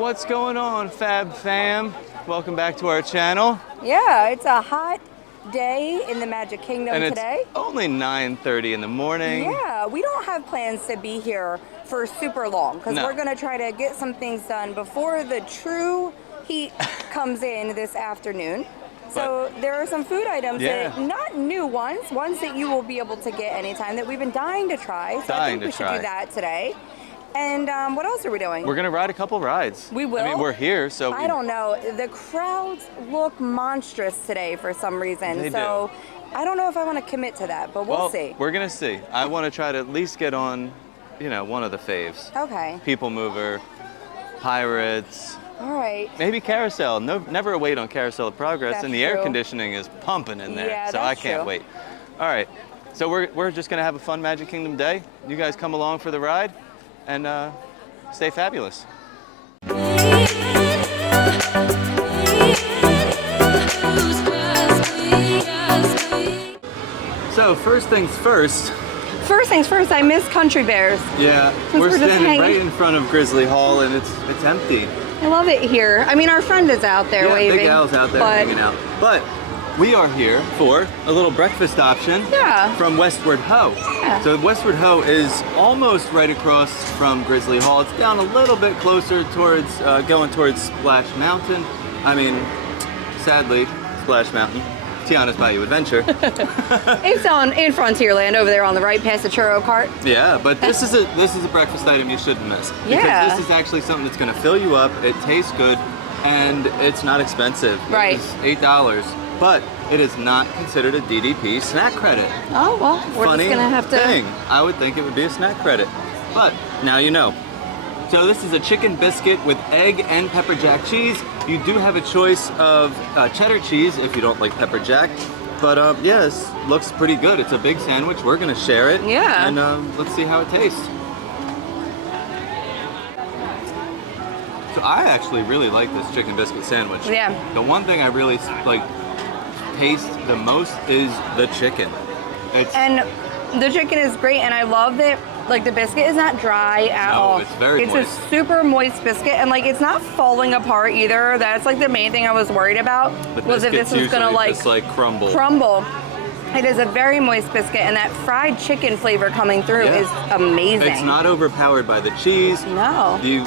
What's going on, Fab Fam? Welcome back to our channel. Yeah, it's a hot day in the Magic Kingdom And today. It's only 9:30 in the morning. Yeah, we don't have plans to be here for super long because we're going to try to get some things done before the true heat comes in this afternoon. So there are some food items, that, not new ones that you will be able to get anytime that we've been dying to try. So I think we should do that today. And what else are we doing? We're gonna ride a couple rides. We will? I mean, we're here, so... I don't know. The crowds look monstrous today for some reason. They do. I don't know if I want to commit to that, but we'll see. We're gonna see. I want to try to at least get on, one of the faves. Okay. People Mover, Pirates. All right. Maybe Carousel. No, never wait on Carousel of Progress, That's and the true. air conditioning is pumping in there, Yeah, so I that's can't true. wait. All right, so we're just gonna have a fun Magic Kingdom day. You guys come along for the ride, and stay fabulous. So first things first. First things first, I miss Country Bears. Yeah, we're standing right in front of Grizzly Hall, and it's empty. I love it here. I mean, our friend is out there waving. Big Al's out there hanging out. But we are here for a little breakfast option from Westward Ho. Yeah. So Westward Ho is almost right across from Grizzly Hall. It's down a little bit closer towards, going towards Splash Mountain. I mean, sadly, Splash Mountain. Tiana's Bayou Adventure. It's in Frontierland over there on the right past the churro cart. Yeah, but this is a breakfast item you shouldn't miss. Yeah. Because this is actually something that's going to fill you up. It tastes good, and it's not expensive. Right. It's $8, but it is not considered a DDP snack credit. Oh well, we're Funny just gonna have to. Thing. I would think it would be a snack credit, but now you know. So this is a chicken biscuit with egg and pepper jack cheese. You do have a choice of cheddar cheese if you don't like pepper jack. But yes, looks pretty good. It's a big sandwich. We're gonna share it. Yeah. And let's see how it tastes. So I actually really like this chicken biscuit sandwich. Yeah. The one thing I really taste the most is the chicken. And the chicken is great, and I love that. Like, the biscuit is not dry at all. It's very moist. It's a super moist biscuit, and like it's not falling apart either. That's like the main thing I was worried about, was if this was gonna just crumble. It is a very moist biscuit, and that fried chicken flavor coming through is amazing. It's not overpowered by the cheese. No. You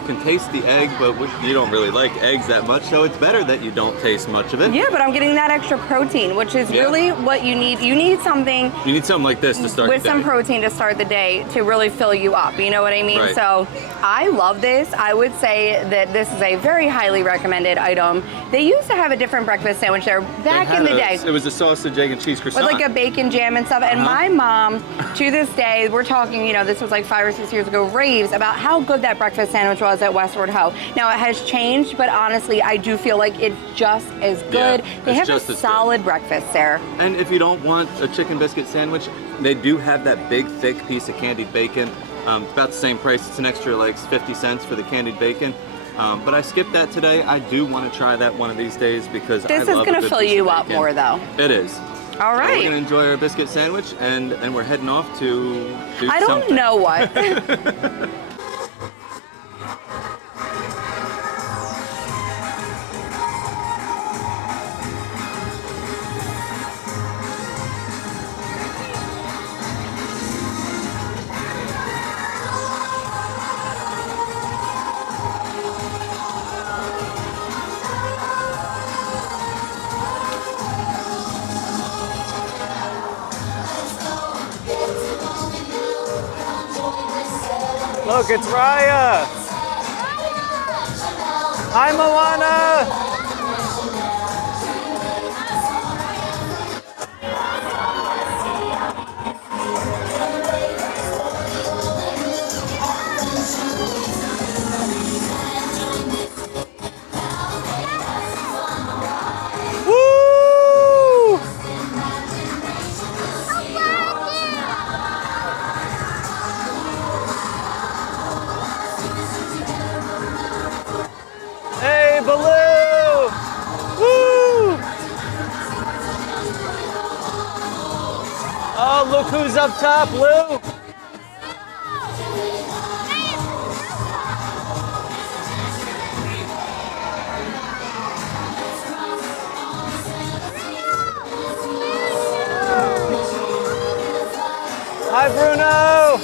can taste the egg, but you don't really like eggs that much, so it's better that you don't taste much of it. Yeah, but I'm getting that extra protein, which is really what you need. You need something. You need something like this to start the day. With some protein to start the day to really fill you up. You know what I mean? Right. So I love this. I would say that this is a very highly recommended item. They used to have a different breakfast sandwich there back in the day. It was a sausage, egg, and cheese croissant. With like a bacon jam and stuff. And my mom, to this day, we're talking, this was like 5 or 6 years ago, raves about how good that breakfast sandwich was at Westward Ho. Now it has changed, but honestly, I do feel like it's just as good. They have a solid breakfast there. And if you don't want a chicken biscuit sandwich, they do have that big, thick piece of candied bacon. It's about the same price. It's an extra 50 cents for the candied bacon. But I skipped that today. I do want to try that one of these days because I love a good piece of bacon. This is going to fill you up more, though. It is. All right. So we're gonna enjoy our biscuit sandwich, and we're heading off to do I don't something. know what. Look, it's Raya! Hi, Moana! Woo! Hey, Baloo! Woo! Oh, look who's up top, Lou! Bye, Bruno!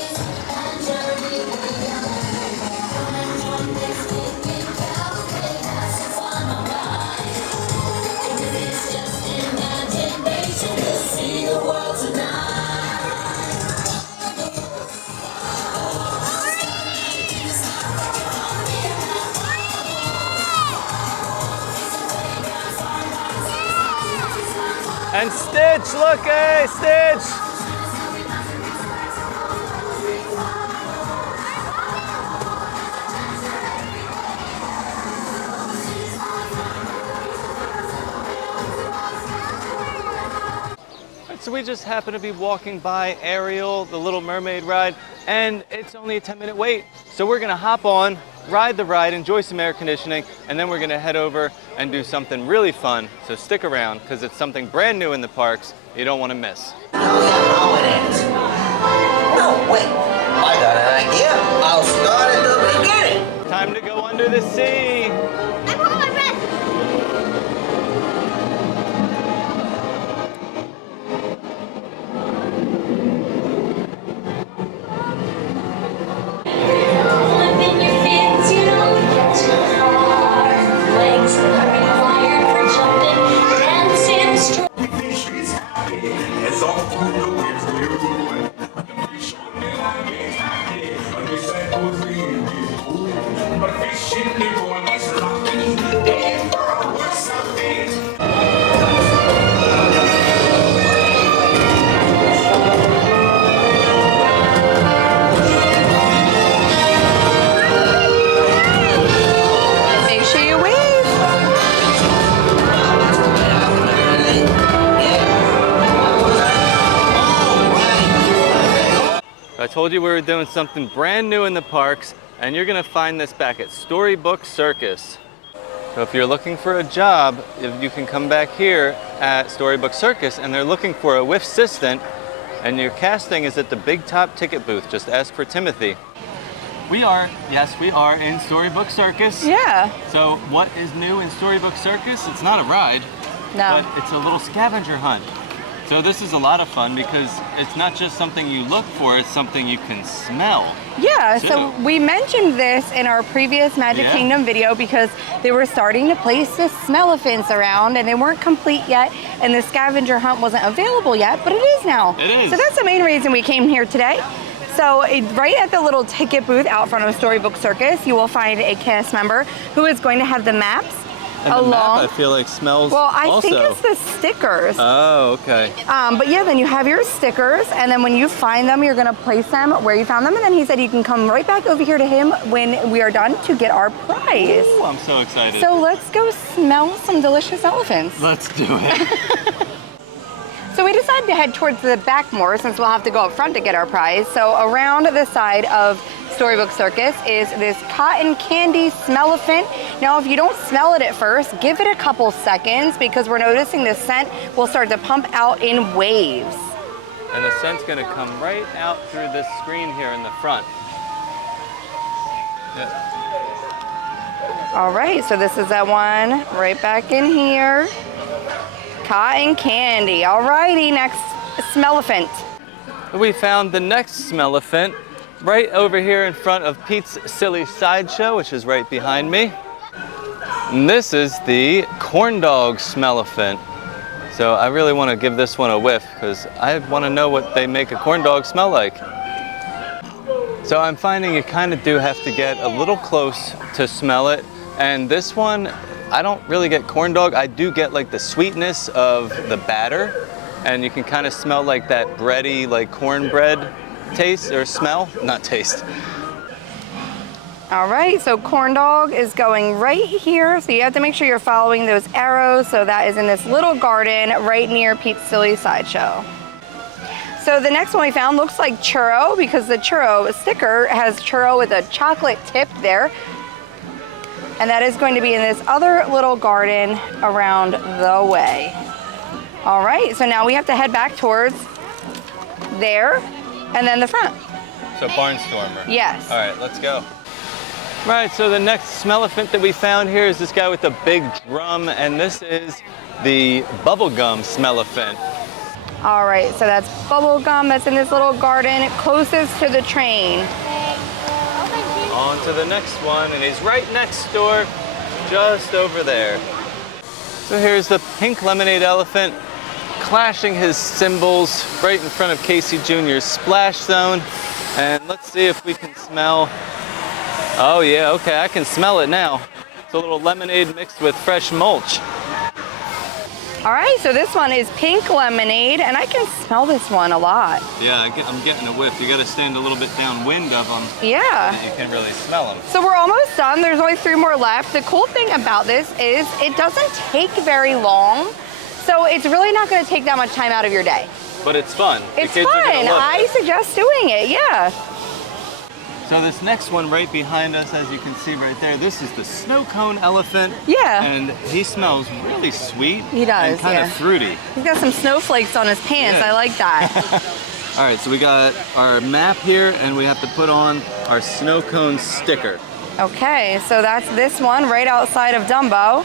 And Stitch, look, hey, Stitch! So we just happen to be walking by Ariel, the Little Mermaid ride, and it's only a 10-minute wait. So we're gonna hop on, ride the ride, enjoy some air conditioning, and then we're gonna head over and do something really fun. So stick around, because it's something brand new in the parks you don't wanna miss. No, wait, I got an idea. I'll start at the beginning. Time to go under the sea. I'm holding my breath. I told you we were doing something brand new in the parks, and you're gonna find this back at Storybook Circus. So if you're looking for a job, you can come back here at Storybook Circus, and they're looking for a whiff assistant, and your casting is at the Big Top ticket booth. Just ask for Timothy. We are in Storybook Circus. Yeah. So what is new in Storybook Circus? It's not a ride, No. but it's a little scavenger hunt. So this is a lot of fun because it's not just something you look for, it's something you can smell. Yeah, too. so we mentioned this in our previous Magic Yeah. Kingdom video because they were starting to place the Smellephants around and they weren't complete yet and the scavenger hunt wasn't available yet, but it is now. It is. So that's the main reason we came here today. So right at the little ticket booth out front of Storybook Circus, you will find a cast member who is going to have the maps And the map, I feel like, smells Well, I also. think it's the stickers. Oh, okay. But yeah, then you have your stickers, and then when you find them, you're gonna place them where you found them, and then he said you can come right back over here to him when we are done to get our prize. Ooh, I'm so excited. So let's go smell some delicious elephants. Let's do it. So we decided to head towards the back more since we'll have to go up front to get our prize. So around the side of Storybook Circus is this cotton candy Smellephant. Now if you don't smell it at first, give it a couple seconds because we're noticing the scent will start to pump out in waves. And the scent's gonna come right out through this screen here in the front. Yeah. All right, so this is that one right back in here. Cotton candy. All righty, next Smellephant. We found the next Smellephant right over here in front of Pete's Silly Sideshow, which is right behind me. And this is the corn dog Smellephant. So I really want to give this one a whiff because I want to know what they make a corn dog smell like. So I'm finding you kind of do have to get a little close to smell it. And this one, I don't really get corn dog. I do get like the sweetness of the batter. And you can kind of smell like that bready, like cornbread taste or smell, not taste. All right, so corn dog is going right here. So you have to make sure you're following those arrows. So that is in this little garden right near Pete's Silly Sideshow. So the next one we found looks like churro because the churro sticker has churro with a chocolate tip there. And that is going to be in this other little garden around the way. All right, so now we have to head back towards there and then the front. So Barnstormer. Yes. All right, let's go. Right, so the next Smellephant that we found here is this guy with the big drum, and this is the bubblegum Smellephant. All right, so that's bubble gum that's in this little garden closest to the train. On to the next one, and he's right next door, just over there. So here's the pink lemonade elephant clashing his cymbals right in front of Casey Jr.'s splash zone. And let's see if we can smell. Oh yeah, okay, I can smell it now. It's a little lemonade mixed with fresh mulch. All right, so this one is pink lemonade, and I can smell this one a lot. Yeah, I'm getting a whiff. You gotta stand a little bit downwind of them. Yeah. So that you can really smell them. So we're almost done. There's only 3 more left. The cool thing about this is it doesn't take very long, so it's really not gonna take that much time out of your day. But it's fun. It's fun. I suggest doing it, yeah. So this next one right behind us, as you can see right there, this is the snow cone elephant. Yeah. And he smells really sweet. He does, and kind of fruity. He's got some snowflakes on his pants. Yeah. I like that. All right, so we got our map here, and we have to put on our snow cone sticker. Okay, so that's this one right outside of Dumbo.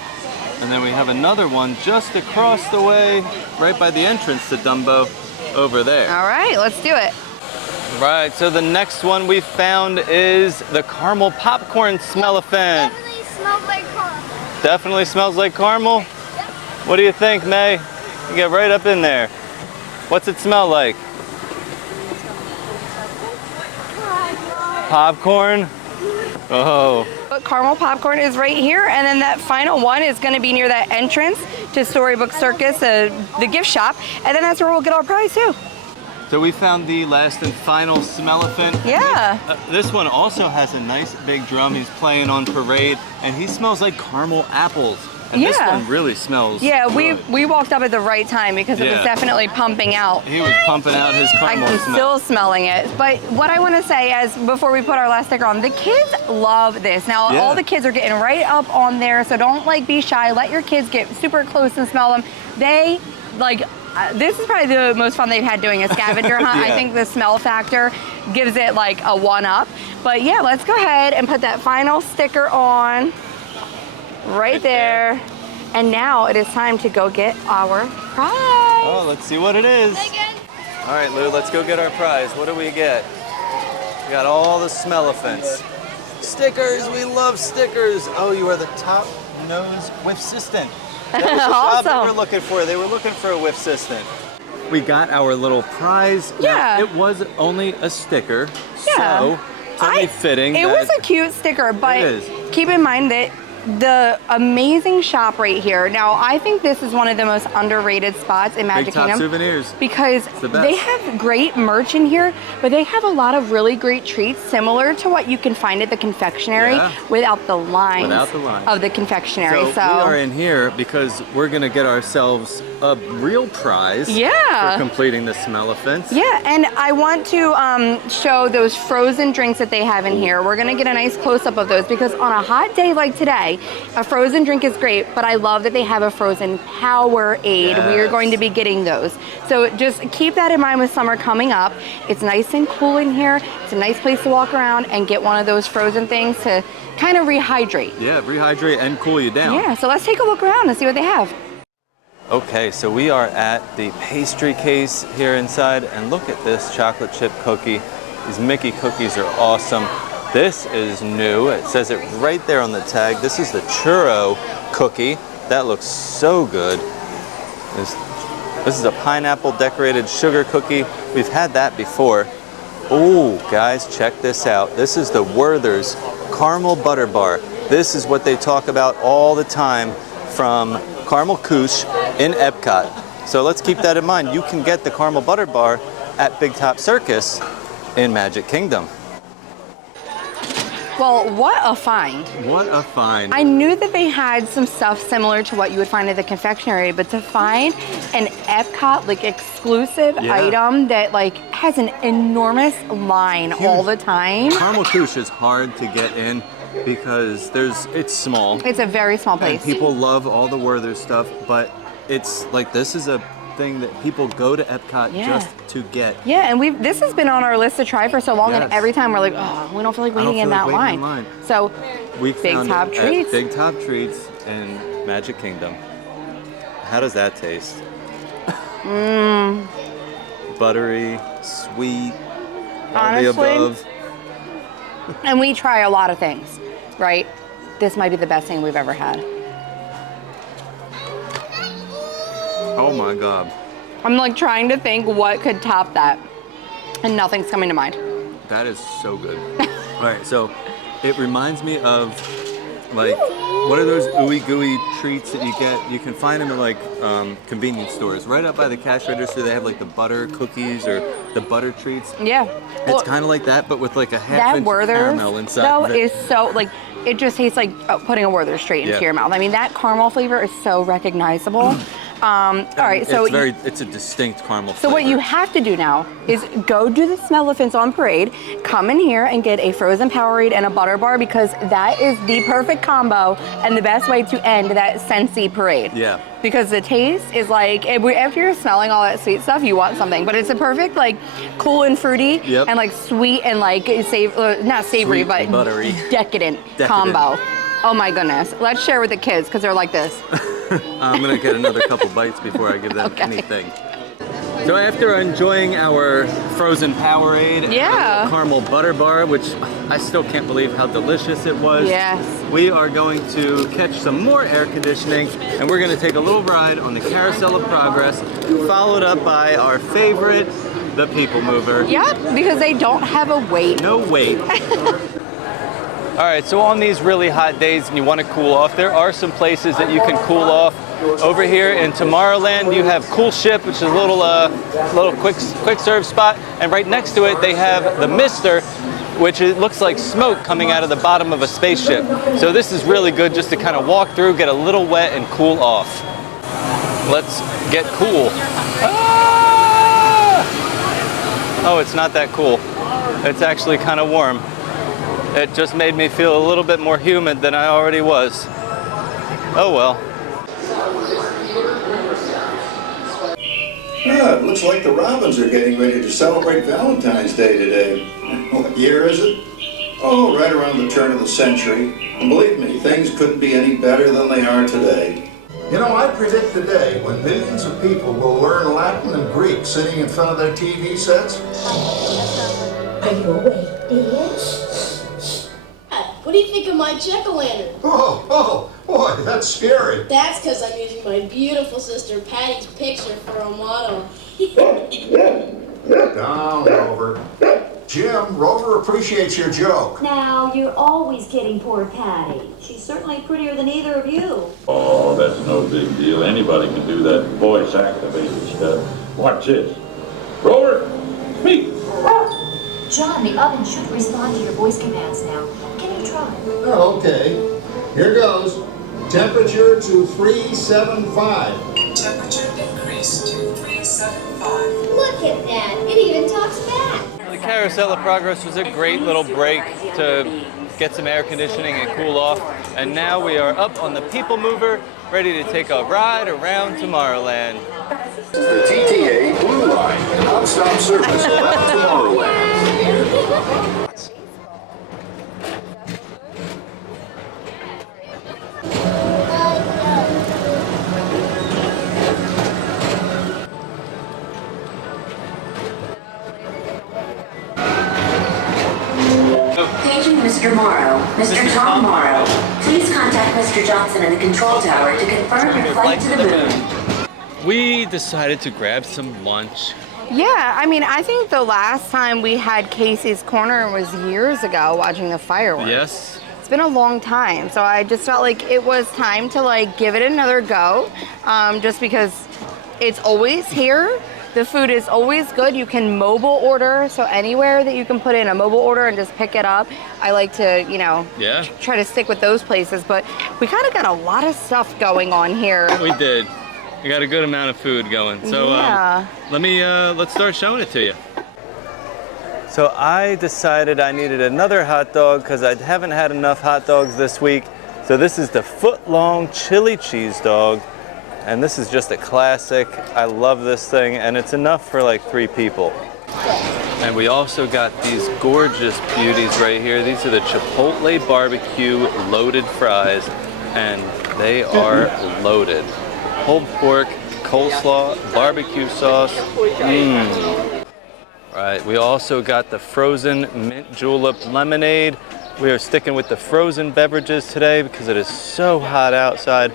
And then we have another one just across the way, right by the entrance to Dumbo, over there. All right, let's do it. Right, so the next one we found is the caramel popcorn Smellephant. Definitely smells like caramel. Definitely smells like caramel? Yep. What do you think, May? You get right up in there. What's it smell like? Popcorn? Oh. But caramel popcorn is right here, and then that final one is going to be near that entrance to Storybook Circus, the gift shop, and then that's where we'll get our prize too. So we found the last and final Smellephant. Yeah. This one also has a nice big drum. He's playing on parade, and he smells like caramel apples. And this one really smells good. we walked up at the right time because it was definitely pumping out. He was pumping out his caramel I'm smell. still smelling it. But what I want to say is, before we put our last sticker on, the kids love this. Now, all the kids are getting right up on there, so don't be shy. Let your kids get super close and smell them. They this is probably the most fun they've had doing a scavenger hunt. I think the smell factor gives it like a 1-up. But yeah, let's go ahead and put that final sticker on right there. And now it is time to go get our prize. Oh, let's see what it is. Again. All right, Lou, let's go get our prize. What do we get? We got all the Smellephants. Stickers, we love stickers. Oh, you are the top nose whiff assistant. That was the job they were looking for. They were looking for a whiff assistant. We got our little prize. Yeah. Now, it was only a sticker, so it's only fitting. It was a cute sticker, but keep in mind that the amazing shop right here. Now, I think this is one of the most underrated spots in Magic Kingdom. Big Top Souvenirs. Because they have great merch in here, but they have a lot of really great treats similar to what you can find at the confectionery without the lines of the confectionery. So we are in here because we're gonna get ourselves a real prize for completing the Smellephants. Yeah, and I want to show those frozen drinks that they have in here. We're gonna get a nice close-up of those because on a hot day like today, a frozen drink is great, but I love that they have a frozen Powerade. We are going to be getting those. So just keep that in mind with summer coming up. It's nice and cool in here. It's a nice place to walk around and get one of those frozen things to kind of rehydrate. Yeah, rehydrate and cool you down. Yeah, so let's take a look around and see what they have. Okay, so we are at the pastry case here inside, and look at this chocolate chip cookie. These Mickey cookies are awesome. This is new. It says it right there on the tag. This is the churro cookie. That looks so good. This is a pineapple decorated sugar cookie. We've had that before. Oh, guys, check this out. This is the Werther's Caramel Butter Bar. This is what they talk about all the time from Caramel Couche in Epcot. So let's keep that in mind. You can get the Caramel Butter Bar at Big Top Circus in Magic Kingdom. Well, what a find. What a find. I knew that they had some stuff similar to what you would find at the confectionery, but to find an Epcot exclusive item that has an enormous line all the time. Caramel Couche is hard to get in because it's small. It's a very small place. And people love all the Werther stuff, but it's this is a thing that people go to Epcot just to get. Yeah, and this has been on our list to try for so long, and every time we're like, oh, we don't feel like waiting in that line. So, we Big found Top Treats. Big Top Treats in Magic Kingdom. How does that taste? buttery, sweet, all Honestly, the above. And we try a lot of things, right? This might be the best thing we've ever had. Oh my God. I'm like trying to think what could top that, and nothing's coming to mind. That is so good. All right, so it reminds me of like, what are those ooey gooey treats that you get? You can find them in like convenience stores. Right up by the cash register, they have like the butter cookies or the butter treats. Yeah. It's kind of like that, but with like a half-inch caramel inside. That is so, like, it just tastes like putting a Werther straight into your mouth. I mean, that caramel flavor is so recognizable. All right, so it's a distinct caramel flavor. So what you have to do now is go do the Smellephants on Parade, come in here and get a frozen Powerade and a butter bar, because that is the perfect combo and the best way to end that Scentsy parade. Yeah. Because the taste is like, after you're smelling all that sweet stuff, you want something. But it's a perfect, like, cool and fruity and like sweet and like not savory, Sweet but and buttery. Decadent combo. Oh my goodness. Let's share with the kids because they're like this. I'm gonna get another couple bites before I give them anything. So after enjoying our frozen Powerade, caramel butter bar, which I still can't believe how delicious it was. Yes. We are going to catch some more air conditioning, and we're gonna take a little ride on the Carousel of Progress, followed up by our favorite, the People Mover. Yep, because they don't have a wait. No wait. All right, so on these really hot days and you want to cool off, there are some places that you can cool off. Over here in Tomorrowland, you have Cool Ship, which is a little quick serve spot, and right next to it they have the Mister, which it looks like smoke coming out of the bottom of a spaceship. So this is really good just to kind of walk through, get a little wet, and cool off. Let's get cool. Ah! Oh, it's not that cool. It's actually kind of warm. It just made me feel a little bit more humid than I already was. Oh well. Yeah, it looks like the Robins are getting ready to celebrate Valentine's Day today. What year is it? Oh, right around the turn of the century. And believe me, things couldn't be any better than they are today. You know, I predict the day when millions of people will learn Latin and Greek sitting in front of their TV sets. Are you awake, dear? What do you think of my jack-o'-lantern? Oh, boy, that's scary. That's because I'm using my beautiful sister Patty's picture for a motto. Down, Rover. Jim, Rover appreciates your joke. Now, you're always kidding poor Patty. She's certainly prettier than either of you. Oh, that's no big deal. Anybody can do that voice-activated stuff. Watch this. Rover, speak. John, the oven should respond to your voice commands now. Can you try? Oh, okay. Here goes. Temperature to 375. Temperature increase to 375. Look at that. It even talks back. The Carousel of Progress was a great little break to get some air conditioning and cool off. And now we are up on the People Mover, ready to take a ride around Tomorrowland. The TTA Blue Line, non-stop service around Tomorrowland. Paging Mr. Morrow. Mr. Tom Morrow. Please contact Mr. Johnson in the control tower to confirm your flight to the moon. We decided to grab some lunch. Yeah, I mean, I think the last time we had Casey's Corner was years ago watching the fireworks. Yes. It's been a long time, so I just felt like it was time to like give it another go, just because it's always here. The food is always good. You can mobile order, so anywhere that you can put in a mobile order and just pick it up. I like to, try to stick with those places, but we kind of got a lot of stuff going on here. We did. We got a good amount of food going. So let's start showing it to you. So I decided I needed another hot dog because I haven't had enough hot dogs this week. So this is the foot-long chili cheese dog. And this is just a classic. I love this thing, and it's enough for like 3 people. And we also got these gorgeous beauties right here. These are the Chipotle barbecue loaded fries, and they are loaded. Pulled pork, coleslaw, barbecue sauce. right, we also got the frozen mint julep lemonade. We are sticking with the frozen beverages today because it is so hot outside.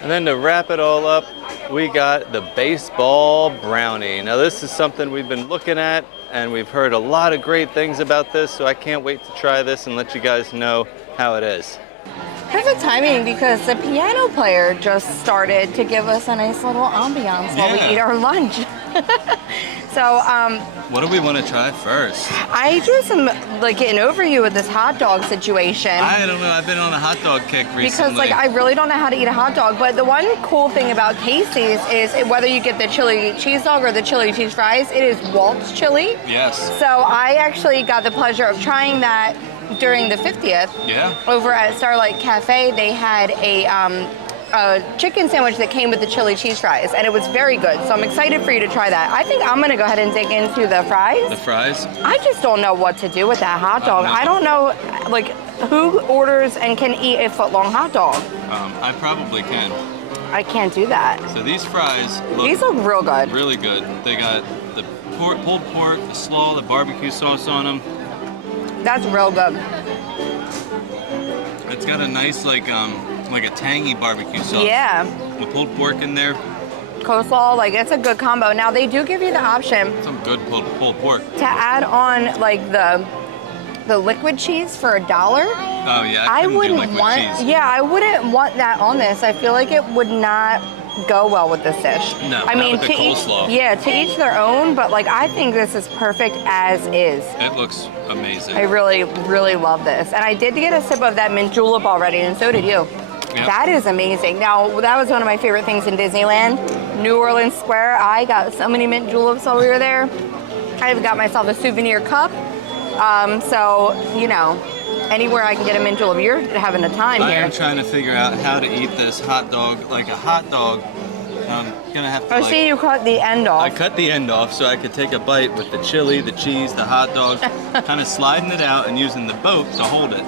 And then to wrap it all up, we got the baseball brownie. Now this is something we've been looking at and we've heard a lot of great things about this, so I can't wait to try this and let you guys know how it is. Perfect timing because the piano player just started to give us a nice little ambiance while we eat our lunch. So, what do we want to try first? I drew some, like, getting over you with this hot dog situation. I don't know, I've been on a hot dog kick recently. Because, like, I really don't know how to eat a hot dog, but the one cool thing about Casey's is whether you get the chili cheese dog or the chili cheese fries, it is Walt's chili. Yes. So I actually got the pleasure of trying that during the 50th. Yeah. Over at Starlight Cafe, they had a chicken sandwich that came with the chili cheese fries, and it was very good. So I'm excited for you to try that. I think I'm gonna go ahead and dig into the fries. The fries? I just don't know what to do with that hot dog. I don't know, like, who orders and can eat a foot-long hot dog? I probably can. I can't do that. So these fries These look real good. Really good. They got the pulled pork, the slaw, the barbecue sauce on them. That's real good. It's got a nice, like a tangy barbecue sauce. Yeah. The pulled pork in there. Coleslaw, like, it's a good combo. Now, they do give you the option Some good pulled pork. to add on, like, the liquid cheese for $1. Oh yeah, I wouldn't do liquid want. cheese. Yeah, I wouldn't want that on this. I feel like it would not go well with this dish. No, I not mean, with the to each, coleslaw. yeah, to each their own. But, like, I think this is perfect as is. It looks amazing. I really, really love this. And I did get a sip of that mint julep already, and so did you. Yep. That is amazing. Now, that was one of my favorite things in Disneyland. New Orleans Square, I got so many mint juleps while we were there. I've got myself a souvenir cup. So, you know, anywhere I can get a mint julep, you're having a time I here. am trying to figure out how to eat this hot dog like a hot dog. I'm gonna have to. I see you cut the end off. I cut the end off so I could take a bite with the chili, the cheese, the hot dog, kind of sliding it out and using the boat to hold it.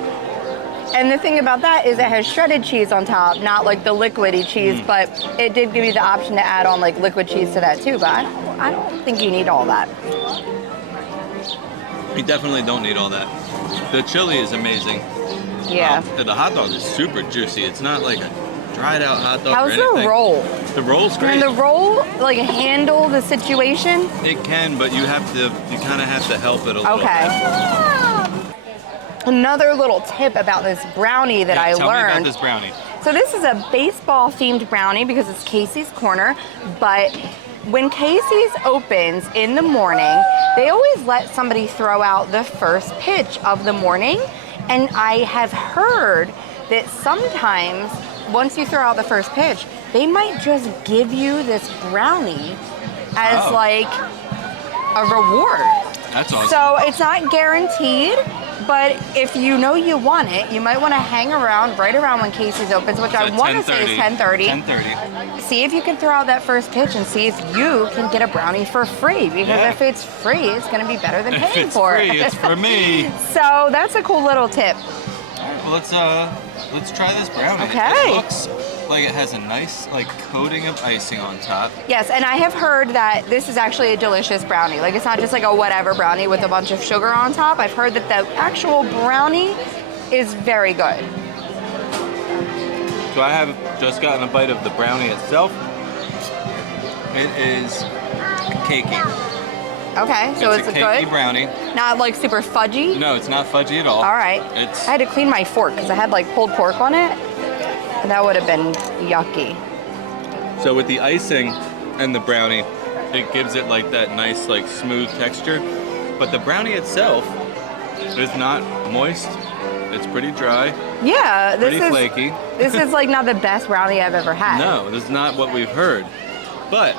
And the thing about that is it has shredded cheese on top, not like the liquidy cheese, but it did give you the option to add on like liquid cheese to that too, but I don't think you need all that. You definitely don't need all that. The chili is amazing. Yeah. The hot dog is super juicy. It's not like a dried out hot dog How's or anything. the roll? The roll's great. Can the roll like handle the situation? It can, but you kind of have to help it a little bit. Okay. Another little tip about this brownie that I Tell me about learned. this brownie. So this is a baseball themed brownie because it's Casey's Corner, but when Casey's opens in the morning, they always let somebody throw out the first pitch of the morning. And I have heard that sometimes once you throw out the first pitch, they might just give you this brownie as like a reward. That's awesome. So it's not guaranteed, but if you know you want it, you might want to hang around right around when Casey's opens, which I want to say is 10:30. 10:30. See if you can throw out that first pitch and see if you can get a brownie for free. Because if it's free, it's going to be better than paying for it. If it's free, it's for me. So that's a cool little tip. All right, well, let's try this brownie. Okay. It looks like it has a nice like coating of icing on top. Yes, and I have heard that this is actually a delicious brownie. Like, it's not just like a whatever brownie with a bunch of sugar on top. I've heard that the actual brownie is very good. So I have just gotten a bite of the brownie itself. It is cakey. Okay, so it's it's a cakey good. brownie. Not like super fudgy. No, it's not fudgy at all. All right. I had to clean my fork because I had like pulled pork on it, and that would have been yucky. So with the icing and the brownie, it gives it like that nice like smooth texture. But the brownie itself is not moist. It's pretty dry. Yeah, this pretty is flaky. This is like not the best brownie I've ever had. No, this is not what we've heard. But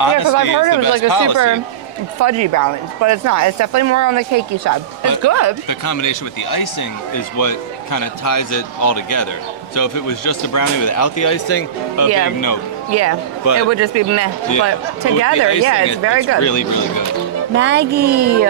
Yeah, because I've honesty heard is it was the like a best super fudgy brownie, but it's not. It's definitely more on the cakey side. It's good. The combination with the icing is what kind of ties it all together. So if it was just a brownie without the icing, big nope. Yeah, But- it would just be meh. Yeah. But with the together, icing, yeah, it's very good. Really, really good. Maggie.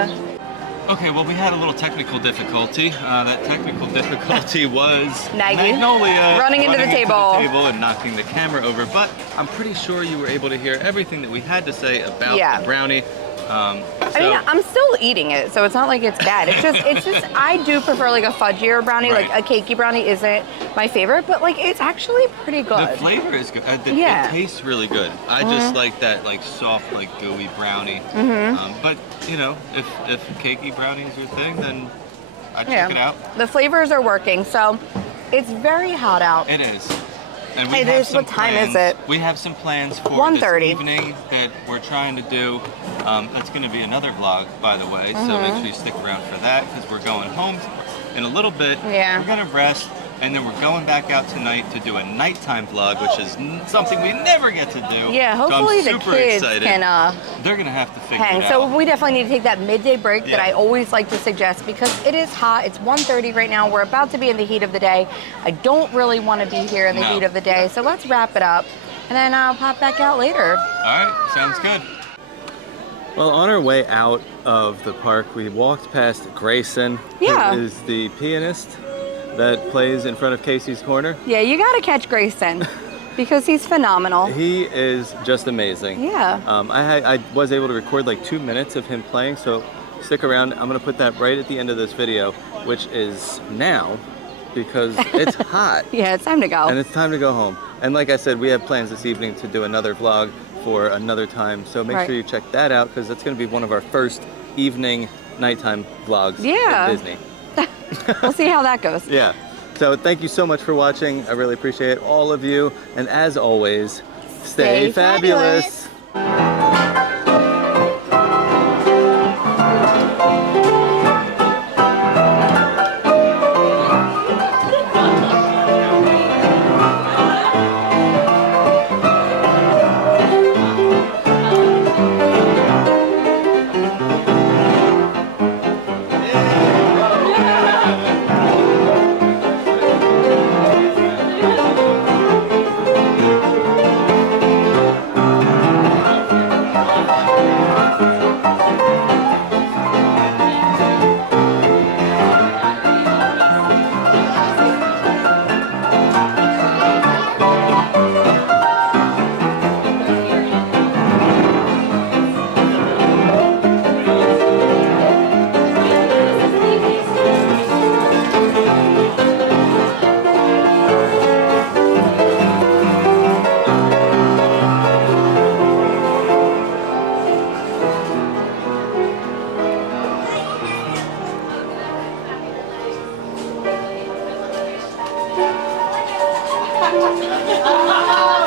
Okay, well, we had a little technical difficulty. That technical difficulty was Maggie Magnolia running into the table and knocking the camera over. But I'm pretty sure you were able to hear everything that we had to say about the brownie. I mean, I'm still eating it, so it's not like it's bad. It's just, I do prefer like a fudgier brownie. Right. Like a cakey brownie isn't my favorite, but like it's actually pretty good. The flavor is good. It tastes really good. I just like that like soft, like gooey brownie. But you know, if cakey brownie is your thing, then I'd check it out. The flavors are working, so it's very hot out. It is. And we It have is. some What time plans. is it? We have some plans for 1:30. this evening that we're trying to do. That's going to be another vlog, by the way. So make sure you stick around for that because we're going home in a little bit. Yeah. We're going to rest. And then we're going back out tonight to do a nighttime vlog, which is something we never get to do. Yeah, hopefully so I'm the super kids excited. can They're going to have to figure hang. it out. So we definitely need to take that midday break that I always like to suggest because it is hot. It's 1:30 right now. We're about to be in the heat of the day. I don't really want to be here in the heat of the day. So let's wrap it up and then I'll pop back out later. All right, sounds good. Well, on our way out of the park, we walked past Grayson, who is the pianist that plays in front of Casey's Corner. Yeah, you gotta catch Grayson because he's phenomenal. He is just amazing. Yeah. I was able to record like 2 minutes of him playing, so stick around. I'm gonna put that right at the end of this video, which is now because it's hot. Yeah, it's time to go. And it's time to go home. And like I said, we have plans this evening to do another vlog for another time, so make sure you check that out because that's gonna be one of our first evening nighttime vlogs with Disney. We'll see how that goes. Yeah. So thank you so much for watching. I really appreciate all of you. And as always, stay fabulous. Ha ha ha!